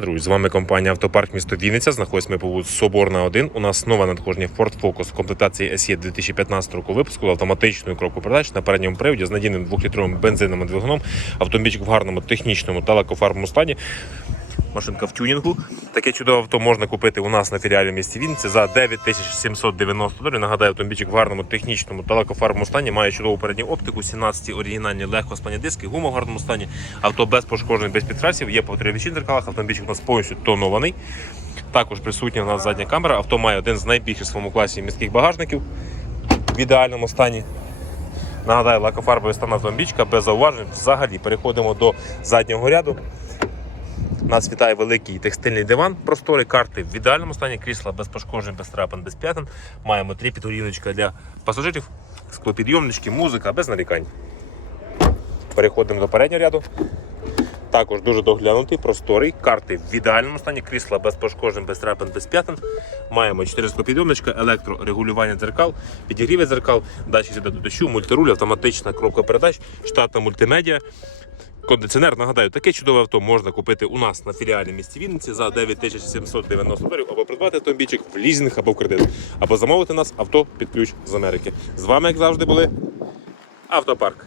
Друзі, з вами компанія Автопарк місто Вінниця. Знаходимося по вулиці Соборна 1. У нас нова надходження Ford Focus в комплектації SE 2015 року випуску з автоматичною коробкою передач на передньому приводі з надійним двохлітровим бензиновим двигуном. Автомобільчик в гарному технічному та лакофарбному стані. Машинка в тюнінгу. Таке чудове авто можна купити у нас на філіалі місті Вінниці за 9790 доларів. Нагадаю, автомобільчик в гарному технічному та лакофарбовому стані. Має чудову передню оптику, 17 оригінальні легкосплані диски, гума в гарному стані. Авто без пошкоджень, без підкрасів. Є повторювачі в дзеркалах. Автомобільчик у нас повністю тонований. Також присутня у нас задня камера. Авто має один з найбільших в своєму класі міських багажників в ідеальному стані. Нагадаю, лакофарбовий стан автомобільчика без зауважень. Взагалі переходимо до заднього ряду. Нас вітає великий текстильний диван, просторий карти в ідеальному стані, крісла без пошкоджень, без трапин, без п'ятин. Маємо три підгорівничка для пасажирів, склопідйомнички, музика без нарікань. Переходимо до переднього ряду. Також дуже доглянутий, просторий, карти в ідеальному стані, крісла без пошкоджень, без трапин, без п'ятин. Маємо 4 склопідйомничка, електрорегулювання дзеркал, підігріве дзеркал, далі сюди до дощу, мультируль, автоматична коробка передач, штатна мультимедіа. Кондиціонер, нагадаю, таке чудове авто можна купити у нас на філіалі місті Вінниці за 9790 доларів або придбати автомобільчик в лізінг або в кредит, або замовити нас авто під ключ з Америки. З вами, як завжди, були Автопарк.